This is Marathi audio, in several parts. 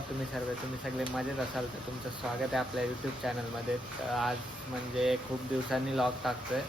आहात तुम्ही सगळे मजेत असाल तर तुमचं स्वागत आहे आपल्या यूट्यूब चॅनलमध्ये. तर आज म्हणजे खूप दिवसांनी लॉग टाकतो आहे.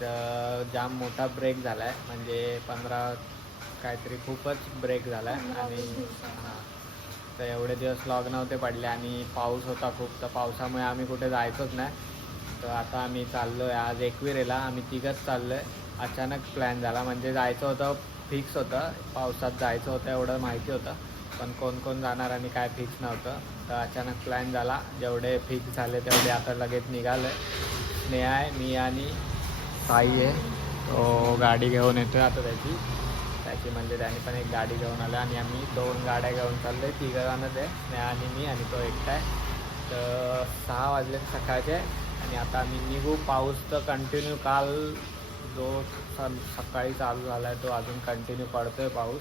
तर जाम मोठा ब्रेक झाला आहे, म्हणजे 15 काहीतरी खूपच ब्रेक झाला आहे. आणि हां, तर एवढे दिवस लॉग नव्हते पडले आणि पाऊस होता खूप, तर पावसामुळे आम्ही कुठे जायचोच नाही. तर आता आम्ही चाललो आहे आज एकविरेला. आम्ही तिघंच चाललो आहे. अचानक प्लॅन झाला, म्हणजे जायचं होतं, फिक्स होतं, पावसात जायचं होतं एवढं माहिती होतं, पण कोण कोण जाणार आणि काय फिक्स नव्हतं. तर अचानक प्लॅन झाला, जेवढे फिक्स झाले तेवढे आता लगेच निघालं आहे. स्नेहा आहे, मी आणि साई आहे. तो गाडी घेऊन येतो आता त्याची म्हणजे त्याने पण एक गाडी घेऊन आलं आणि आम्ही 2 गाड्या घेऊन चाललो आहे. 3 जणच आहे, स्नेहा आणि मी आणि तो एकटा आहे. तर 6 वाजले सकाळचे आणि आता आम्ही निघू. पाऊस तर कंटिन्यू काल जो सकाळी चालू झाला आहे तो अजून कंटिन्यू पडतो आहे पाऊस.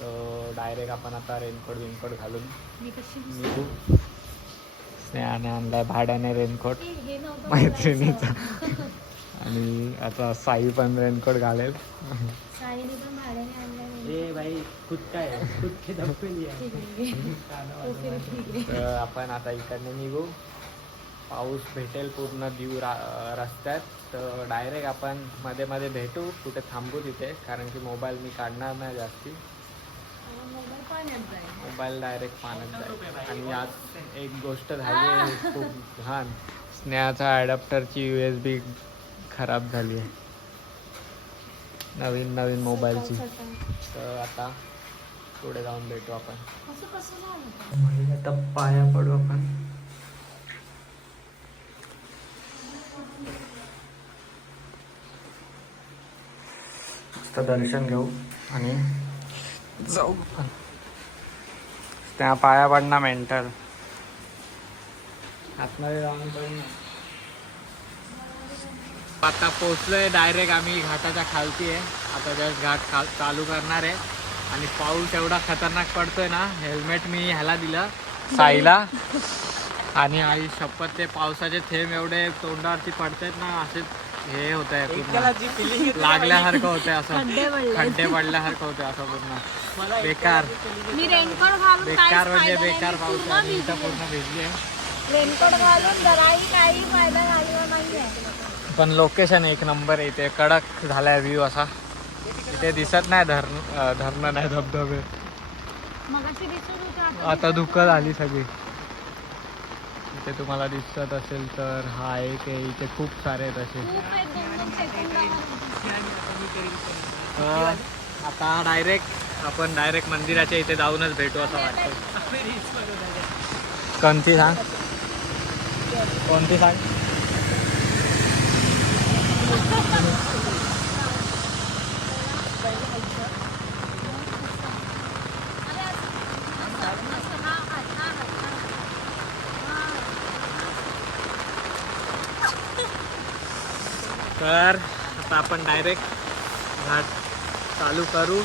तर डायरेक्ट आपण आता रेनकोट घालून निघू. स्नेहाने आणलाय भाड्याने रेनकोट मैत्रिणीचा. आणि आता साई पण रेनकोट घालेल. तर आपण आता इकडनं निघू. पाऊस भेटेल पूर्ण दिव रस्त्यात. तर डायरेक्ट आपण मध्ये मध्ये भेटू, कुठे थांबू तिथे, कारण की मोबाईल मी काढणार नाही जास्ती. मोबाईल डायरेक्ट पाण्यात जाईल. आणि आज एक गोष्ट झाली आहे खूप घाण. स्नेहाचा ॲडॅप्टरची USB खराब झाली आहे, नवीन मोबाईलची. तर आता पुढे जाऊन भेटू आपण. आता पाया पडू आपण. दर्शन घेऊ आणि जाऊ. त्या पाया पडणं मेंटल, आतमध्ये जाऊन पण. आता पोचलोय डायरेक्ट आम्ही घाटाच्या खालती आहे. आता जस्ट घाट चालू करणार आहे आणि पाऊस एवढा खतरनाक पडतोय ना. हेल्मेट मी ह्याला दिलं, साईला. आणि आई शपथ, ते पावसाचे थेंब एवढे तोंडावरती पडतायत ना, असे हे होत आहे, पूर्ण लागल्यासारखं होतंय, असं खड्डे पडल्यासारखं होतंय, असं पूर्ण बेकार बेकार म्हणजे बेकार पाऊस आहे. इथं पूर्ण भिजली आहे. रेनकोट घालून जराही काही फायदा झालेला नाहीये. पण लोकेशन एक नंबर आहे. इथे कडक झालाय व्ह्यू असा. इथे दिसत नाही धरणं नाही, धबधबे. आता धुकं झाली सगळी. इथे तुम्हाला दिसत असेल तर हा एक आहे, इथे खूप सारे आहेत असे. आता आपण डायरेक्ट मंदिराच्या इथे जाऊनच भेटू असं वाटतं. कोणती सांग? तर आता आपण डायरेक्ट घाट चालू करू,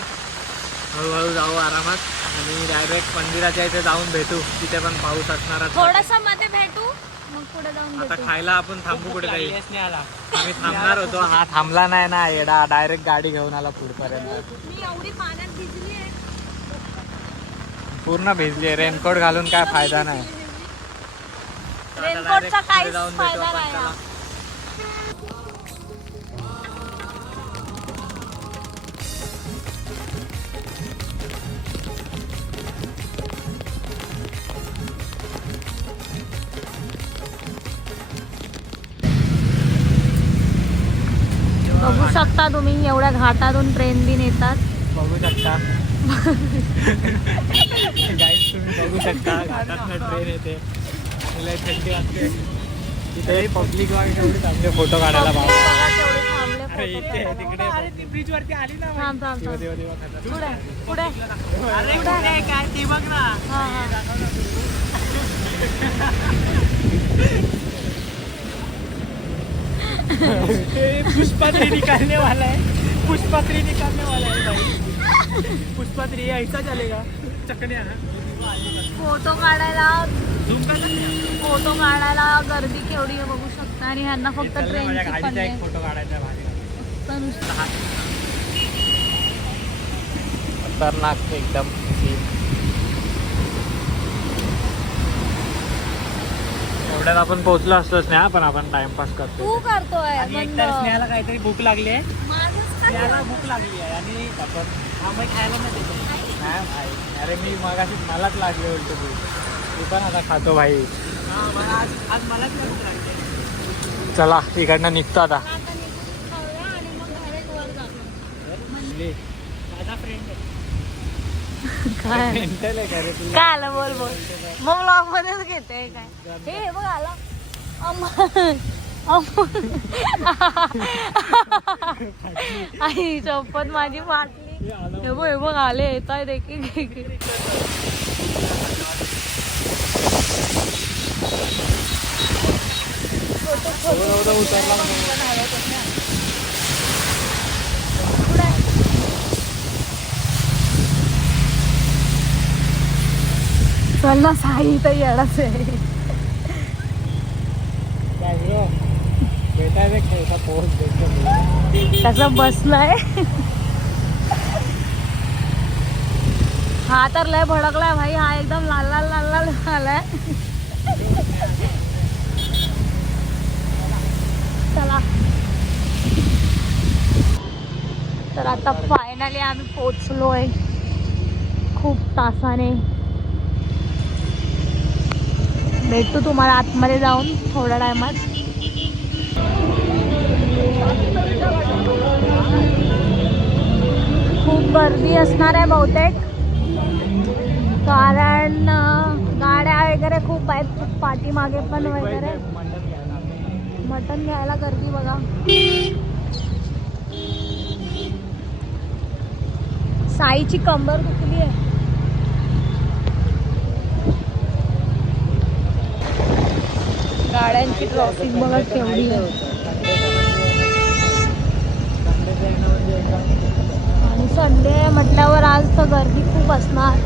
हळूहळू जाऊ आरामात आणि डायरेक्ट मंदिराच्या इथे जाऊन भेटू. तिथे पण पाऊस असणार. थोडासा मध्ये भेटू, मग पुढे जाऊन आता खायला आपण थांबू कुठे काही. आम्ही थांबणार होतो, हा थांबला नाही ना येडा, डायरेक्ट गाडी घेऊन आला पुढपर्यंत. मी एवढी पाण्यात भिजली आहे, पूर्ण भिजली. रेनकोट घालून काय फायदा नाही. रेनकोटचा काहीच फायदा नाही. बघू शकता तुम्ही, एवढ्या घाटातून ट्रेन बिन येतात. बघू शकता गाईस, तुम्ही बघू शकता घाटातनं ट्रेन येते. लय थंडी वाजते तिथे. पब्लिक वाईट एवढे चांगले फोटो काढायला तिकडे ब्रिज वरती आली ना. पुढे काय ती बघ ना. पुष्पात्री निकालने वाला है भाई. पुष्पात्री ऐसा चलेगा. चकने आना. फोटो काढायला गर्दी केवढी आहे बघू शकता. आणि ह्यांना फक्त ट्रेनची पण फोटो काढायचा खतरनाक एकदम. एवढ्यात आपण पोहोचलो असतोच ना, पण आपण टाइमपास करतो. तू करतोय आणि मंद. एकतर स्नेहाला काहीतरी भूक लागली आहे. माझंच काय? स्नेहाला भूक लागली आहे आणि आपण आम्ही खायला नाही देतो. नाही भाई, अरे मी मगाशी मलाच लागली उलट तू पण आता खातो भाई. हा, मला आज मलाच नाही भूक लागली. चला इकडनं निघतो आता. आता निघून खाऊया आणि मग direct वर जातो. माझा फ्रेंड आहे. काय मेंटल आहे का रे तुला? काय आलं बोल बोल. मग ब्लॉग मध्येच घेते काय हे बघ आला. आई चप्पल माझी फाटली. हे बघ आले येत आहे देखील. चल ना साई तर येडाच आहे. त्याचा बसलाय. हा तर लय भडकलाय भाई. हा एकदम लाल लाल लाल लाल झालाय. चला तर आता फायनली आम्ही पोचलोय खूप तासाने. भेटतो तुम्हाला आतमध्ये जाऊन थोड्या टायमात. खूप गर्दी असणार आहे बहुतेक, कारण गाड्या वगैरे खूप आहेत पाठीमागे पण वगैरे. मटण घ्यायला गर्दी बघा. साईची कंबर दुखली आहे. गाड्यांची ट्रॉफिक बघा केवढी आहे. आणि संडे म्हटल्यावर आज तर गर्दी खूप असणार.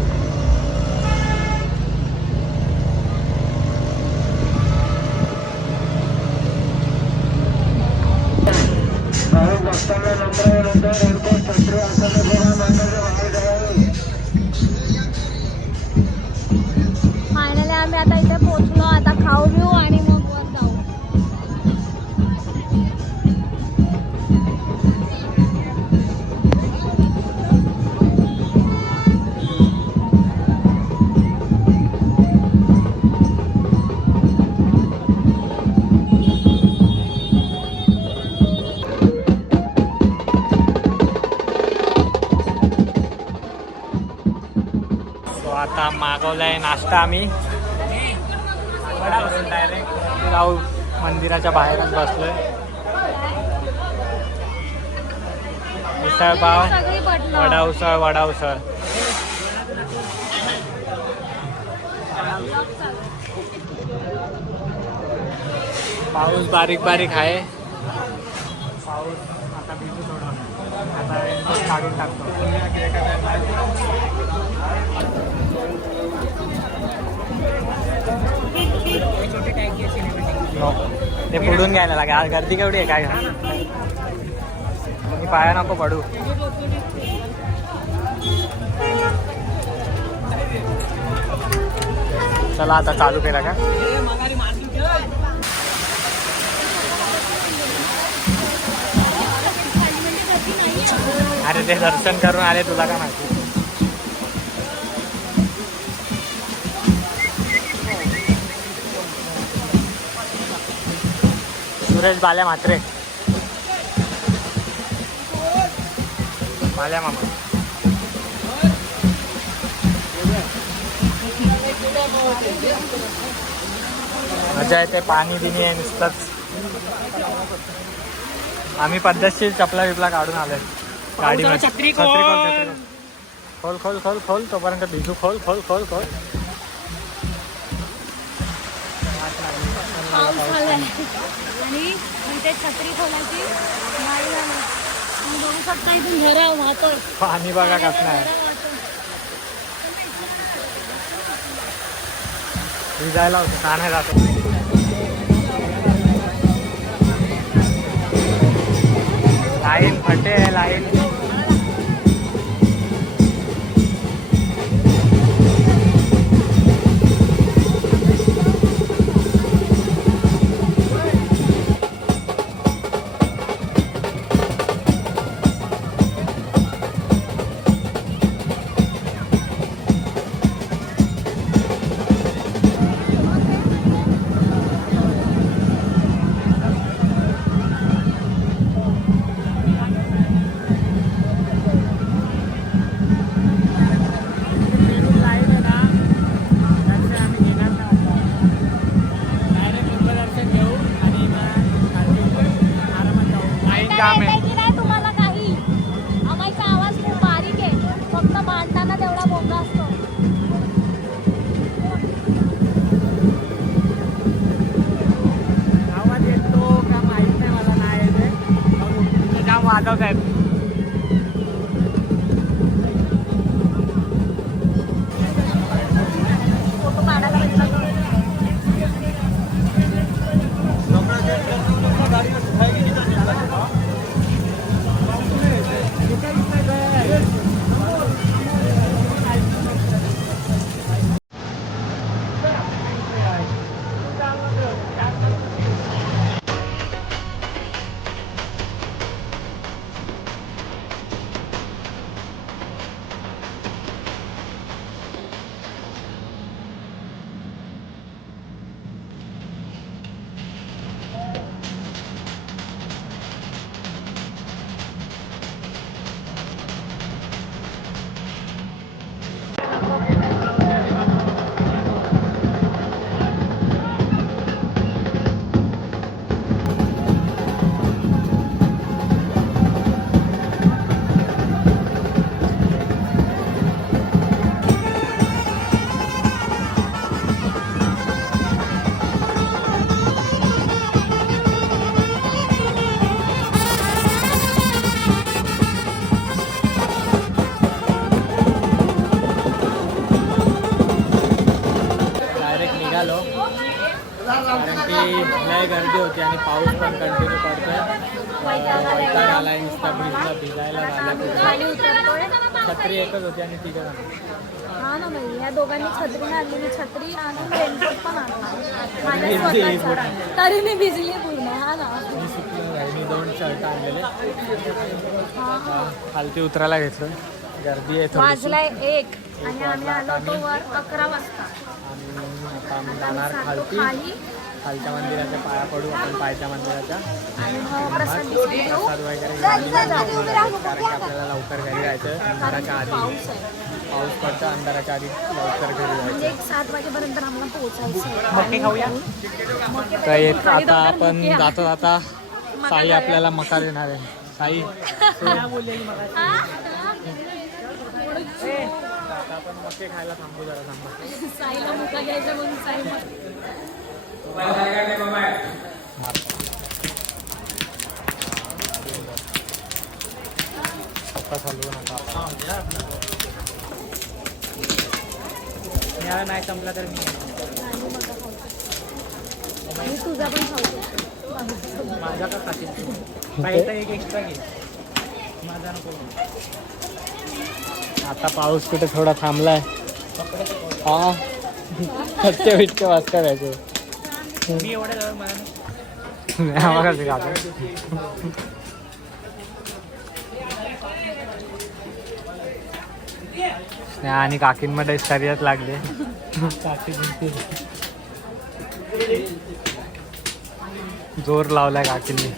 फायनली आम्ही आता इथे पोहोचलो. आता खाऊ घेऊ आणि मग वर जाऊ. आता मागवलाय नाश्ता आम्ही. डायरेक्ट जाऊ मंदिराच्या बाहेरच बसलोय. उसळपाव, सगळी पटलं. वडा उसळ, वडा उसळ. पाऊस बारीक बारीक आहे. पाऊस आता भिजू थोडं. आता रेनकोट काढून टाकतो. नो, ते पुढून घ्यायला लागेल. आज गर्दी केवढी आहे काय मी पाया नको पडू. चला आता चालू केला का. अरे ते दर्शन करून आले, तुला काय माहिती. सुरेश बाल्या म्हात्रे, बाल्या मामा. मजा येते. पाणी बिनी आहे नुसतंच. आम्ही पद्धतशीर चपला बिपला काढून आलोय गाडीमध्ये. छत्री खोल खोल खोल खोल तोपर्यंत भिजू. खोल खोल खोल खोल. पाऊस आलाय आणि इथे छत्री खोलायची नाही झाली. तुम्ही बघू शकता इथून झरा वाहतोय. पाणी बघा कसं आहे. भिजायला होतं, ठाणे जातो. लाईन फटे आहे लाईन. जाम येतंय आहे. की नाही तुम्हाला काही? आम्हाचा आवाज खूप बारीक आहे, फक्त मांडताना तेवढा बोंगा असतो. आवाज येतो का माहित नाही मला, नाही येते. बघू, जाम वाजवत आहेत. फोटो काढायला भेटला तर. डायरेक्ट निघालो कारण की लय गर्दी होती आणि पाऊस पण कंटिन्यू पडतोय. वैताग आलाय, नुसता भिजायला झाला. खाली उतरतोय. छत्री एकच होती आणि तिघं जण. हा ना बाई, या दोघांनी छत्री नाही आणली, मी छत्री आणून रेनकोट पण आणला माझ्या भिजली स्वतःचा, तरी मी भिजली पूर्ण. हा ना. मी सुकलो नाही. मी 2 शर्ट आणलेले, हा. खालती उतरायला घेतलं. गर्दी आहे थोडीशी. वाजलाय 1 आणि आम्ही आलो तो वर 11 वाजता. आणि आता आम्ही जाणार चाललो खालती. खाली खालच्या मंदिराच्या पाया पडू आपण, पायच्या मंदिराच्या. आणि मग प्रसाद घेऊन येऊ. प्रसाद वगैरे घेऊन जाऊ. कारण की आपल्याला लवकर घरी जायचं आहे. अंधाराच्या आधी पाऊस आहे, पाऊस पडतं, अंधाराच्या आधी लवकर घरी म्हणजे जायचं. 7 वाजेपर्यंत आम्हाला पोहोचायचं. मक्के खाऊया. तर येत आता आपण जातो. आता साई आपल्याला मका देणार आहे. साई आता आपण मक्के खायला थांबू, जरा थांबा. साईला मुका घ्यायचा म्हणून साई पप्पा चालू नका. नाही संपला तर मी आणि तुझा पण खाऊ. माझा का खातील. बाईचा एक एक्स्ट्रा घे, माझा नको. आता पाऊस कुठे थोडा थांबलाय. हा कच्चे बिटके वाजता राहायचे. मी एवढ्या जवळ मला आणि काकींमध्ये शर्यत लागली. जोर लावलाय काकींनी.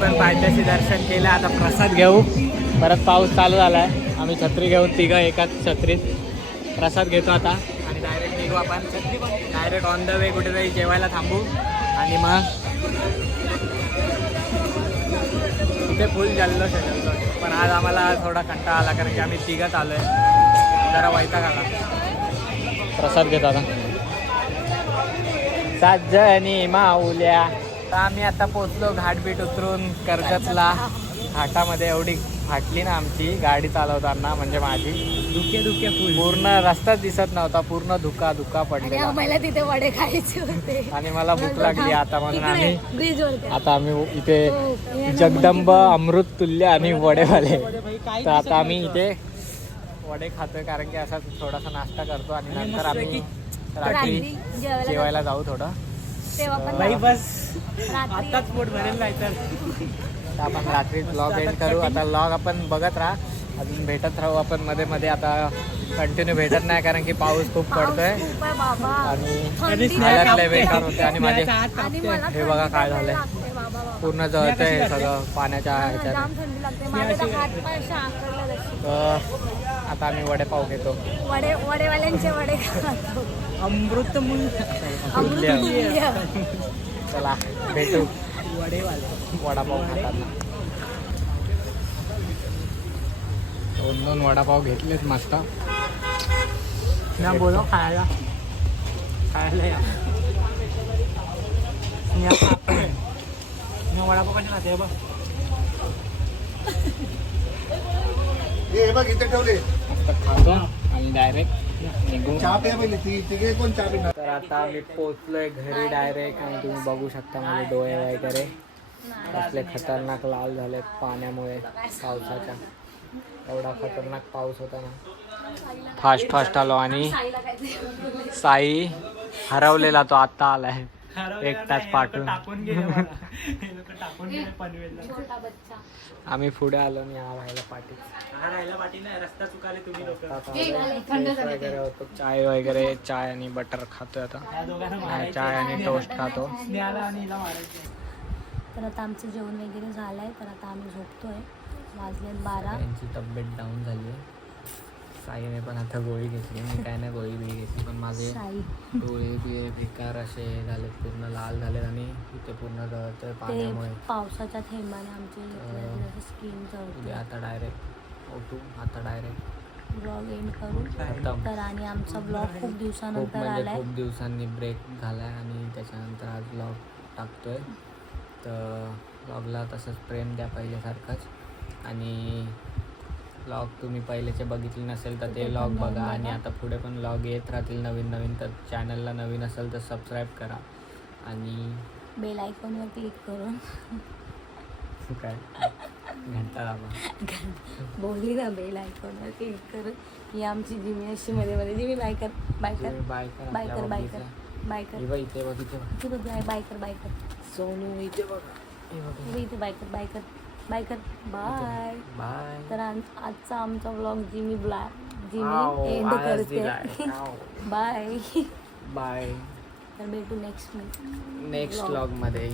पण पायथ्याशी दर्शन केलं. आता प्रसाद घेऊ. परत पाऊस चालू झालाय. आम्ही छत्री घेऊ, तिघं एकाच छत्रीत. प्रसाद घेतो आता आणि डायरेक्ट निघू आपण. डायरेक्ट ऑन द वे कुठेतरी जेवायला थांबू आणि मग इथे फुल जल्लोष आहे. पण आज आम्हाला थोडा कंटाळा आला कारण की आम्ही तिघंच आलो आहे. जरा वैताग आला. प्रसाद घेतो आता. 7 जणी माऊल्या. तर आम्ही आता पोचलो घाटबीट उतरून कर्जतला. घाटामध्ये एवढी फाटली ना आमची गाडी चालवताना, म्हणजे माझी धुके पूर्ण रस्ताच दिसत नव्हता. पूर्ण धुका आणि पडलेला. आम्हाला तिथे वडे खायचे होते आणि मला भूक लागली आता म्हणून आम्ही ब्रिज वरती. आता आम्ही इथे जगदंब अमृत तुल्य आणि वडेवाले. तर आता आम्ही इथे वडे खातोय कारण की असा थोडासा नाश्ता करतो आणि नंतर आम्ही रात्री जेवायला जाऊ थोडं. तेव्हा पण बाई बस रात्री आताच पोट भरेल नाही तर. तर आपण रात्री ब्लॉग एंड करू. आता ब्लॉग आपण बघत राहा, अजून भेटत राहू आपण मध्ये मध्ये. आता कंटिन्यू भेटत नाही कारण की पाऊस खूप पडतोय खूप आहे बाबा. आणि थंडी हालत लय बेकार होते. आणि माझे आणि मला हे बघा काय थंडी झालंय. लागते बाबा. पूर्ण जळतंय सगळं पाण्याच्या ह्याच्याने. जाम थंडी लागते माझे तर हात पाय शांकरला जसे. तर आता आम्ही वडेपाव घेतो. वडेवाल्यांचे वडे खातो. अमृत अमृततुल्य. चला भेटू वडेवाले वडापाव खाताना. 2 वडापाव घेतलेत मस्त. ना बोलो खायला या वडापाव कशी खाते बघ. बघ इथे ठेवले खातो आणि डायरेक्ट निघू. चहा प्या पहिले तिकडे कोण चहा पिणार. तर आता आम्ही पोचलोय घरी डायरेक्ट आणि तुम्ही बघू शकता माझे डोळे वगैरे कसले खतरनाक लाल झालेत पाण्यामुळे पावसाच्या. एवढा खतरनाक पाऊस होता ना. फास्ट आलो आणि साई हरवलेला तो आता आलाय एकटाच पाठवून. टाकून गेले मला. हे लोकं टाकून गेले पनवेलला. आम्ही पुढे आलो आणि हा राहिला पाठी. हा राहिला पाठी नाही रस्ता चुकाले तुम्ही लोक. वगैरे होतो चाय वगैरे चाय आणि बटर खातोय आता. या दोघांना चाय आणि टोस्ट खातो. स्नेहाला आणि हिला मारायचं. तर आता आमचं जेवण वगैरे झालंय तर आता आम्ही झोपतोय. वाजलेत 12. त्यांची तब्येत डाऊन झाली आहे. साईने पण आता गोळी घेतली. मी काय नाही गोळी घेतली पण माझे साई डोळे बिळे बेकार असे झाले पूर्ण लाल झाले आणि इथे पूर्ण जळतंय ते पाण्यामुळे. पावसाच्या थेंबाने आमची स्किन उद्या जळते. आता डायरेक्ट ओटू आता डायरेक्ट ब्लॉग एंड करू. खतम. तर आणि आमचा ब्लॉग खूप खूप दिवसानंतर म्हणजे आलाय. खूप दिवसांनी ब्रेक झालाय आणि त्याच्यानंतर आज ब्लॉग टाकतोय. तर ब्लॉगला तसंच प्रेम द्या पहिल्यासारखंच. आणि ब्लॉग तुम्ही पहिलेचे बघितले नसेल तर ते ब्लॉग बघा. आणि आता पुढे पण ब्लॉग येत राहतील नवीन. तर चॅनलला नवीन असेल तर सबस्क्राईब करा आणि बेल आयकॉनवर क्लिक करून काय घंटा दाबा. बोलली ना बेल आयकॉनवर क्लिक करून. ही आमची जिमी अशी मध्ये Jimmy biker biker biker biker biker biker इथे बघ इथे बघ इथे बघ बायकर सोनू इथे बघ हे बघ. इथे बायकर बाय. बाय. तर आजचा आमचा व्लॉग जिमी आव, एंड आळस करते. दिलाय. आव. बाय. बाय तर भेटू नेक्स्ट नेक्स्ट व्लॉग मध्ये.